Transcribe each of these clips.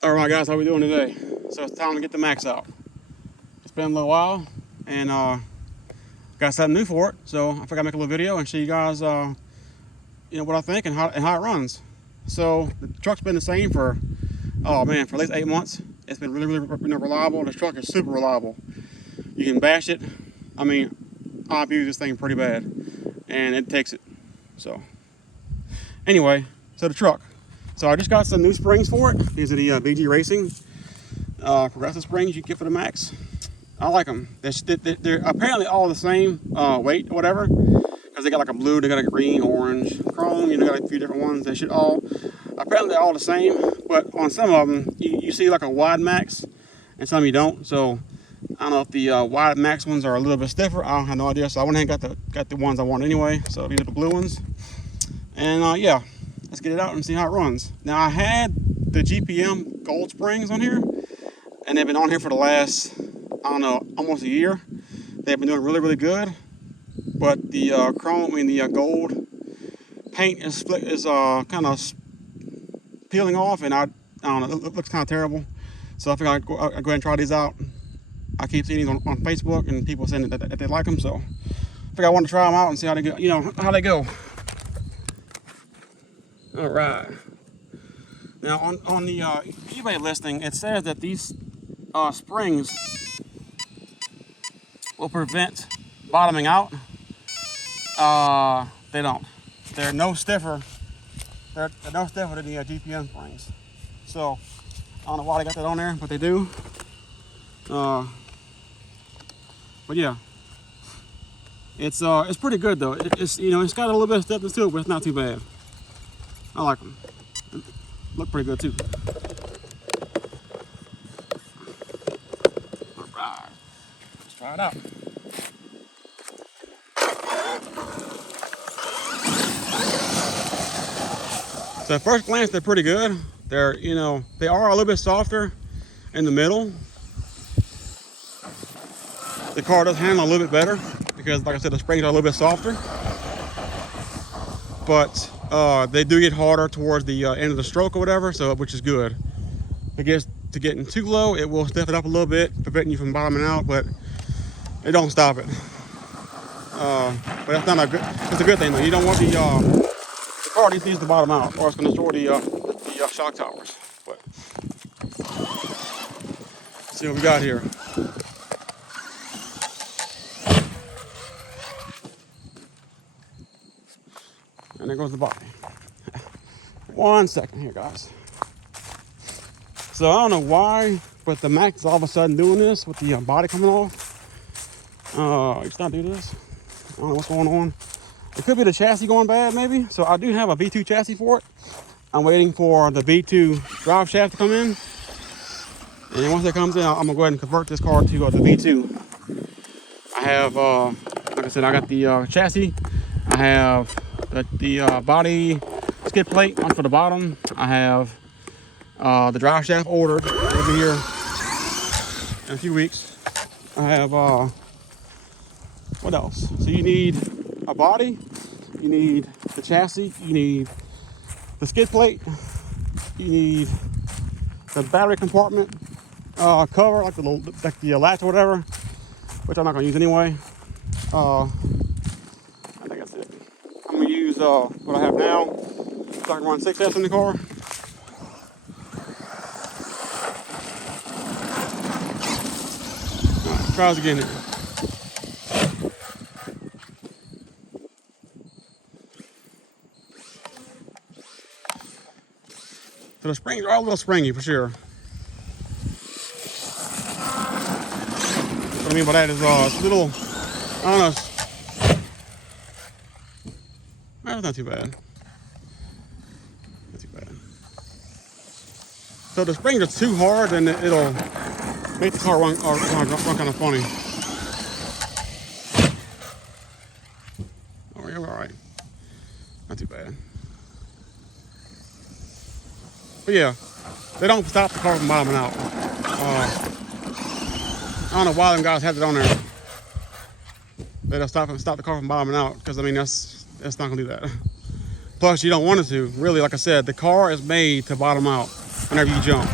All right, guys, how we doing today? So it's time to get the Maxx out. It's been a little while, and got something new for it. So I figured I'd make a little video and show you guys, what I think and how it runs. So the truck's been the same for, oh man, for at least 8 months. It's been really reliable. This truck is super reliable. You can bash it. I mean, I abuse this thing pretty bad, and it takes it. So anyway, so the truck. So I just got some new springs for it. These are the VG Racing progressive springs you get for the Maxx. I like them. They're apparently all the same weight or whatever, because they got like a blue, they got a green, orange, chrome. Got a few different ones. They should all, apparently they're all the same. But on some of them, you see like a wide Maxx, and some you don't. So I don't know if the wide Maxx ones are a little bit stiffer. I have no idea. So I went ahead and got the ones I want anyway. So these are the blue ones. And yeah. Let's get it out and see how it runs. Now I had the GPM gold springs on here, and they've been on here for the last, I don't know, almost a year. They've been doing really good, but the the gold paint is kind of peeling off, and I don't know, it looks kind of terrible. So I figured I'd go ahead and try these out. I keep seeing these on Facebook and people saying that they like them, so I figured I wanted to try them out and see how they go. How they go. All right. Now on the eBay listing, it says that these springs will prevent bottoming out. They don't. They're no stiffer. They're no stiffer than the GPM springs. So I don't know why they got that on there, but they do. But yeah, it's pretty good though. It's got a little bit of stiffness to it, but it's not too bad. I like them. Look pretty good too. All right, let's try it out. So at first glance, they're pretty good. They're, they are a little bit softer in the middle. The car does handle a little bit better because, like I said, the springs are a little bit softer. But they do get harder towards the end of the stroke or whatever, so which is good. If it gets to getting too low, it will step it up a little bit, preventing you from bottoming out, but it don't stop it. But that's not a good. It's a good thing though. You don't want the car needs to bottom out, or it's going to destroy the shock towers. But let's see what we got here. And there goes the body. 1 second here, guys. So I don't know why, but the Maxx is all of a sudden doing this with the body coming off. It's not do this. I don't know what's going on. It could be the chassis going bad, maybe. So I do have a V2 chassis for it. I'm waiting for the V2 drive shaft to come in. And once that comes in, I'm gonna go ahead and convert this car to the V2. I have, like I said, I got the chassis. I have the body skid plate on for the bottom. I have the drive shaft ordered. It'll be here in a few weeks. I have what else? So you need a body, you need the chassis, you need the skid plate, you need the battery compartment cover, like the latch or whatever, which I'm not gonna use anyway. I think that's it. I'm gonna use what I have now, so I can run 6S in the car. Right, try this again here. So the springs are all a little springy for sure. What I mean by that is it's a little, I don't know. That's not too bad. Not too bad. So the springs are too hard, and it'll make the car run kind of funny. Oh, yeah, we're all right. Not too bad. But yeah, they don't stop the car from bottoming out. I don't know why them guys had it on there. They don't stop the car from bottoming out, because I mean that's not gonna do that. Plus, you don't want it to. Really, like I said, the car is made to bottom out whenever you jump.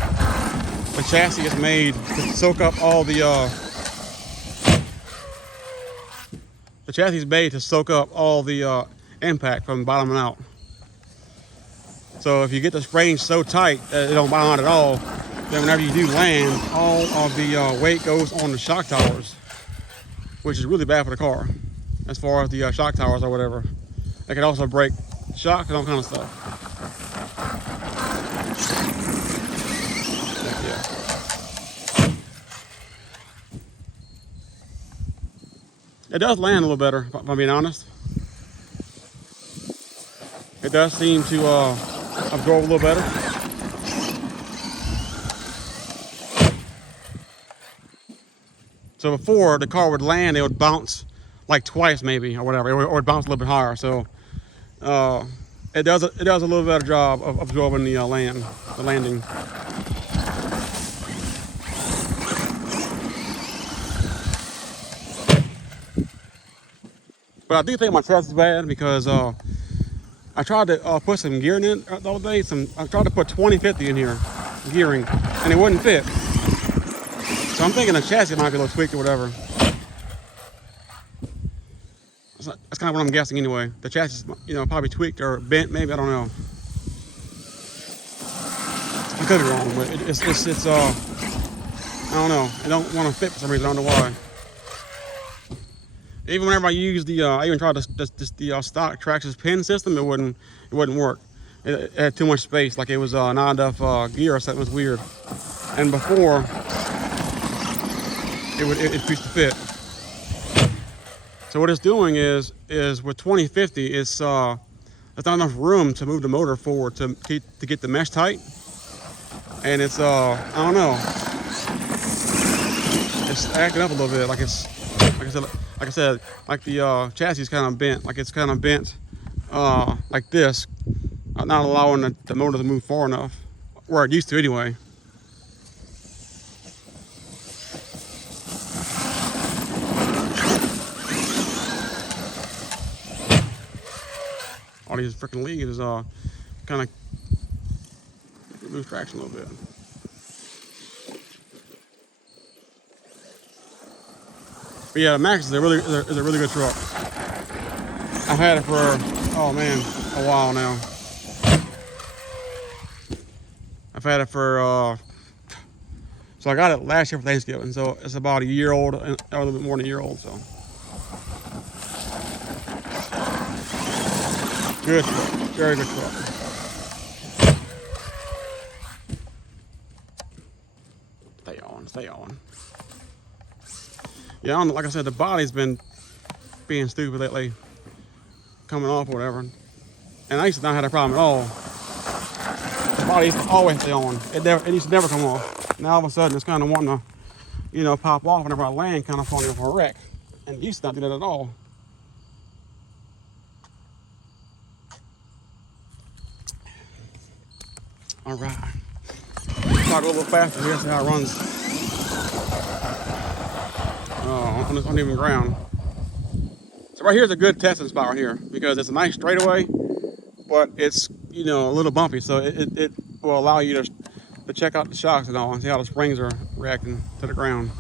the chassis is made to soak up all the chassis is made to soak up all the impact from bottoming out. So if you get the springs so tight that it don't bottom out at all, then whenever you do land, all of the weight goes on the shock towers, which is really bad for the car as far as the shock towers or whatever. It can also break shocks and all kind of stuff. Yeah. It does land a little better, if I'm being honest. It does seem to absorb a little better. So before the car would land, it would bounce like twice maybe or whatever, or it would bounce a little bit higher. So it does a little better job of absorbing the landing. But I do think my chassis is bad because I tried to put some gearing in the other day. I tried to put 20/50 in here, gearing, and it wouldn't fit. So I'm thinking the chassis might be a little tweaked or whatever. That's kind of what I'm guessing anyway. The chassis, probably tweaked or bent, maybe, I don't know. I could be wrong, but it's I don't know. It don't want to fit for some reason. I don't know why. Even whenever I use I even tried the stock Traxxas pin system, it wouldn't work. It had too much space, like it was not enough gear or something. It was weird. And before, it used to fit. So what it's doing is with 20/50, there's not enough room to move the motor forward to get the mesh tight, and it's I don't know. It's acting up a little bit, like I said, like the chassis is kind of bent, like it's kind of bent like this, not allowing the motor to move far enough, where it used to anyway. All these freaking leaves kind of lose traction a little bit. But yeah, the Maxx is a really good truck. I've had it for, oh man, a while now. I've had it for, so I got it last year for Thanksgiving, so it's about a year old, or a little bit more than a year old, so. Good truck, very good truck. Stay on. Yeah, like I said, the body's been being stupid lately, coming off or whatever. And I used to not have that problem at all. The body used to always stay on. It used to never come off. Now all of a sudden it's kind of wanting to, pop off whenever I land, kind of falling off a wreck. And it used to not do that at all. All right. Talk a little bit faster here, see how it runs. On this uneven ground. So right here is a good testing spot right here because it's a nice straightaway, but it's a little bumpy, so it will allow you to check out the shocks and all and see how the springs are reacting to the ground.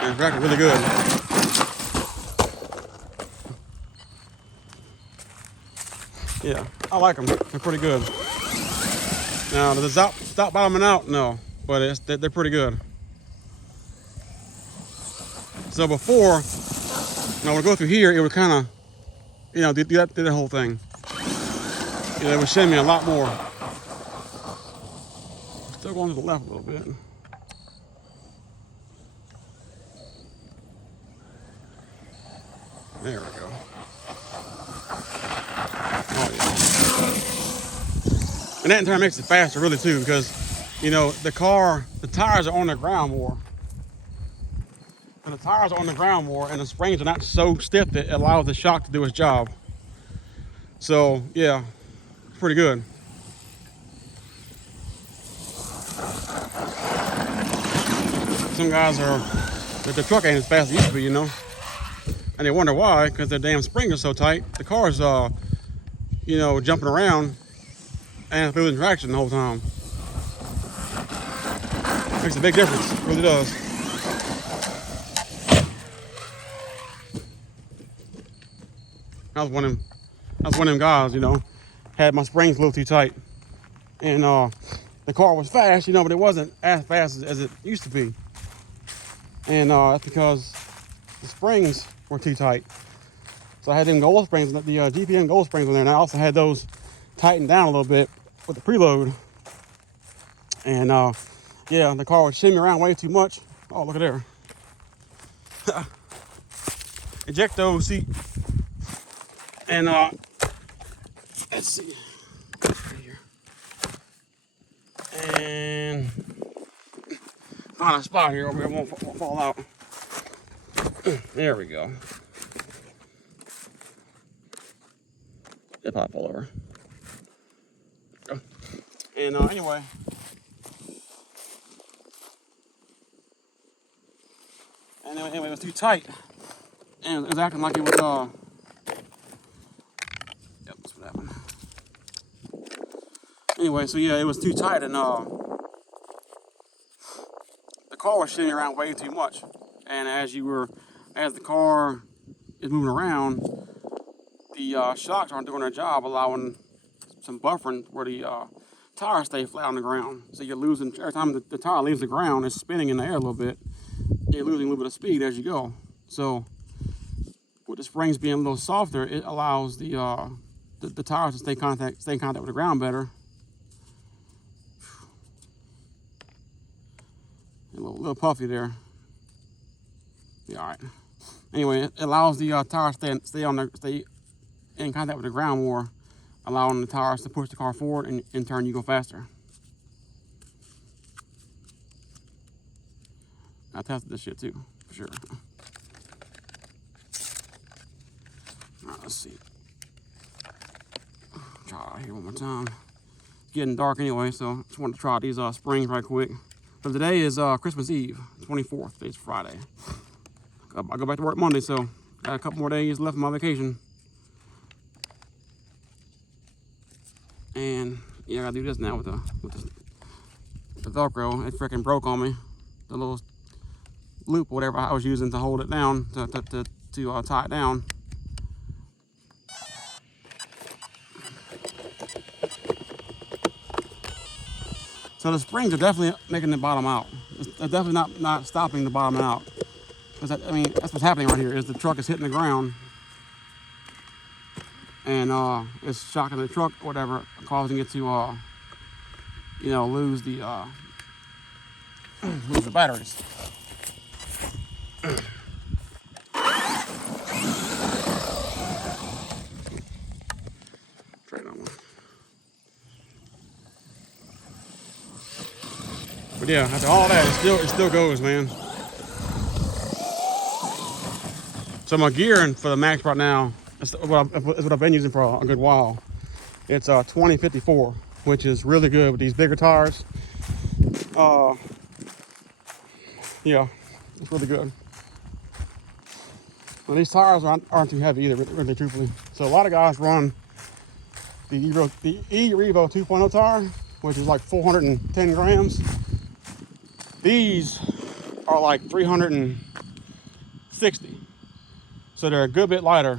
And it's reacting really good. Yeah, I like them. They're pretty good. Now, does it stop bottoming out? No, but they're pretty good. So before, when I would go through here, it would kind of, do the whole thing. It would shimmy a lot more. Still going to the left a little bit. There we go. Oh yeah. And that in turn makes it faster, really, too, because, the tires are on the ground more. And the tires are on the ground more, and the springs are not so stiff that it allows the shock to do its job. So, yeah, pretty good. Some guys the truck ain't as fast as it used to be, and they wonder why, because their damn springs are so tight. The car's, jumping around and losing traction the whole time. Makes a big difference. It really does. I was one of them guys, you know, had my springs a little too tight. And the car was fast, you know, but it wasn't as fast as it used to be. And that's because the springs were too tight. So I had them gold springs, the GPM gold springs on there, and I also had those tightened down a little bit with the preload. And yeah, the car would shimmy around way too much. Oh, look at there. Ejecto seat. And let's see. Right here. And find a spot here where it won't fall out. There we go. It probably fall over. And anyway. And anyway, it was too tight. And it was acting like it was, yep, that's what happened. Anyway, so yeah, it was too tight, and the car was shifting around way too much. And as the car is moving around, the shocks aren't doing their job, allowing some buffering where the tires stay flat on the ground. So you're losing, every time the tire leaves the ground, it's spinning in the air a little bit. You're losing a little bit of speed as you go. So with the springs being a little softer, it allows the tires to stay in contact with the ground better. A little puffy there. Be all right. Anyway, it allows the tires to stay in contact with the ground more, allowing the tires to push the car forward, and in turn you go faster. I tested this shit too, for sure. All right, let's see. Try it out here one more time. It's getting dark anyway, so just wanted to try these springs right quick. So today is Christmas Eve, 24th. Today's Friday. I go back to work Monday, so got a couple more days left of my vacation. And yeah, I gotta do this now with the Velcro. It freaking broke on me. The little loop, whatever I was using to hold it down, to tie it down. So the springs are definitely making the bottom out. It's definitely not stopping the bottom out. Because I mean, that's what's happening right here, is the truck is hitting the ground. And it's shocking the truck or whatever, causing it to, you know, lose the batteries. Try that one. But yeah, after all that, it still goes, man. So my gearing for the Max right now is what I've been using for a good while. It's 2054, which is really good with these bigger tires. Yeah, it's really good. Well, these tires aren't too heavy either, really truthfully. So a lot of guys run the E-Revo 2.0 tire, which is like 410 grams. These are like 360. So they're a good bit lighter.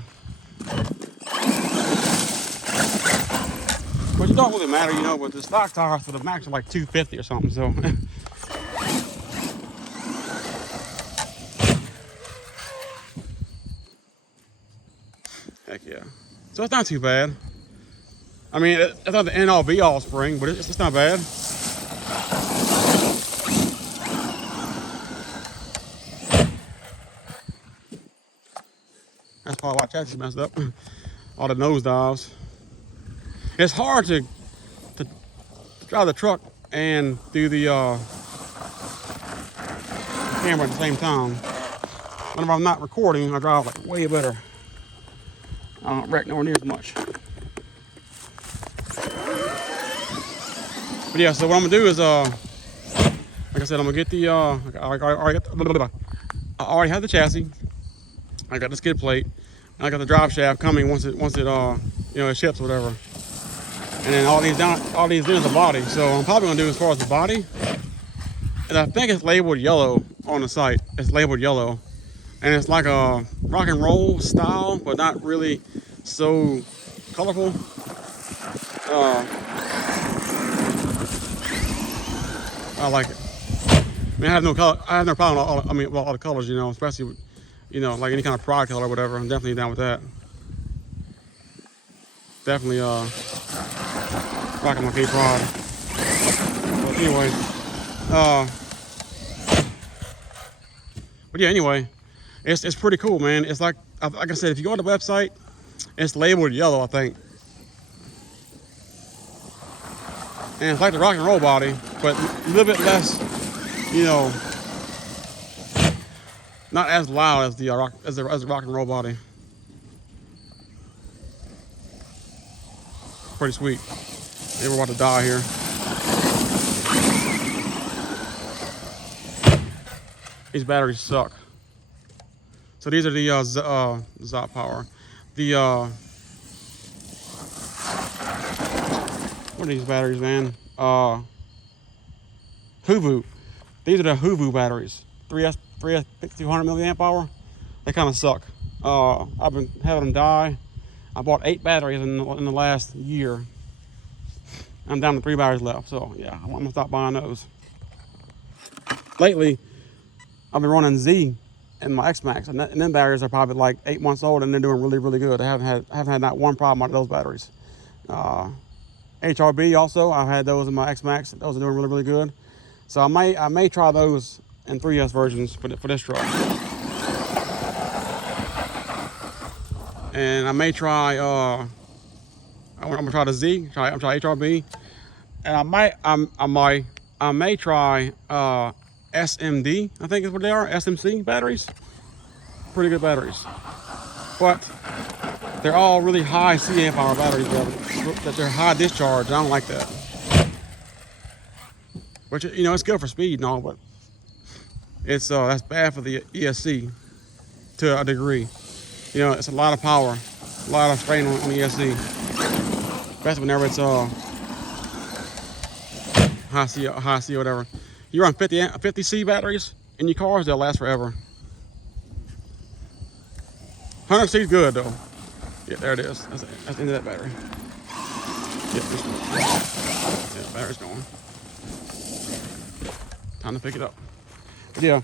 Which don't really matter, you know, but the stock tires for the Max are like 250 or something, so. Heck yeah. So it's not too bad. I mean, it's not the end all be all spring, but it's not bad. That's probably why chassis messed up. All the nose dives. It's hard to drive the truck and do the camera at the same time. Whenever I'm not recording, I drive like way better. I don't wreck nowhere near as much. But yeah, so what I'm gonna do is, like I said, I'm gonna get the, I already have the chassis. I got the skid plate. And I got the drive shaft coming once it you know, it ships or whatever. And then all these in is the body. So I'm probably gonna do, as far as the body, And I think it's labeled yellow on the site. It's labeled yellow. And it's like a rock and roll style, but not really so colorful. I like it. I mean, I have no problem with all the colors, you know, especially with, you know, like any kind of pride color or whatever. I'm definitely down with that. Definitely rocking my Cape Pride. But anyway, but yeah, anyway, it's pretty cool, man. It's like I said, if you go on the website, it's labeled yellow, I think. And it's like the rock and roll body, but a little bit less, you know, not as loud as the rock and roll body. Pretty sweet. They were about to die here. These batteries suck. So these are the Zot Power. The what are these batteries, man? Huvu. These are the Huvu batteries. 3S 5200 milliamp hour. They kind of suck. I've been having them die. I bought 8 batteries in the last year. I'm down to 3 batteries left. So yeah, I'm gonna stop buying those. Lately, I've been running Z in my X Maxx, and them batteries are probably like 8 months old, and they're doing really, really good. I haven't had not one problem out of those batteries. HRB also, I've had those in my X Maxx. Those are doing really, really good. So I may try those in 3S versions for this truck. And I may try I'm gonna try the Z, I'm try HRB, and I may try SMD, I think is what they are, SMC batteries. Pretty good batteries, but they're all really high CAMP hour batteries, that they're high discharge. I don't like that. But you know, it's good for speed and all, but it's that's bad for the ESC to a degree. You know, it's a lot of power, a lot of strain on the ESC, especially whenever it's high C or whatever. You run 50C batteries in your cars, they'll last forever. 100C is good though. Yeah, there it is. That's the end of that battery. Yeah, battery's going. Time to pick it up. But yeah,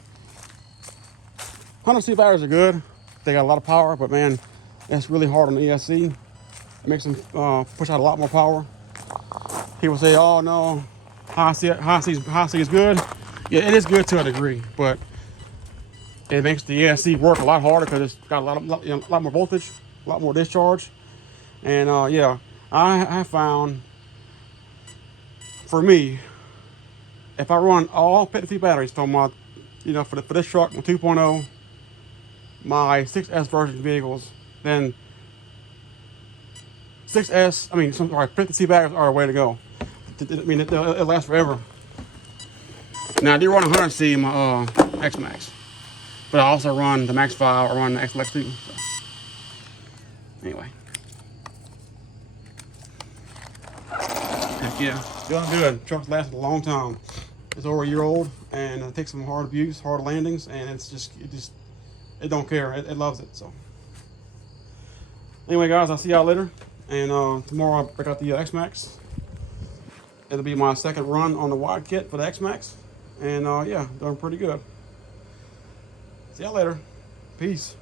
100C batteries are good. They got a lot of power, but man, it's really hard on the ESC. It makes them push out a lot more power. People say, "Oh no, high C is good." Yeah, it is good to a degree, but it makes the ESC work a lot harder because it's got a lot more voltage, a lot more discharge. And yeah, I found, for me, if I run all 50 batteries from my, you know, for this truck, my 2.0, my 6S version vehicles, then 50C batteries are the way to go. I mean, it'll last forever. Now I do run 100C in my X Maxx, but I also run the Maxx I or run the X Maxx too. So. Anyway, heck yeah, feeling good. Truck's lasted a long time. It's over a year old, and it takes some hard abuse, hard landings, and it don't care. It loves it. So anyway, guys, I'll see y'all later. And tomorrow I'll break out the X Maxx. It'll be my second run on the wide kit for the X Maxx. And yeah, doing pretty good. See y'all later. Peace.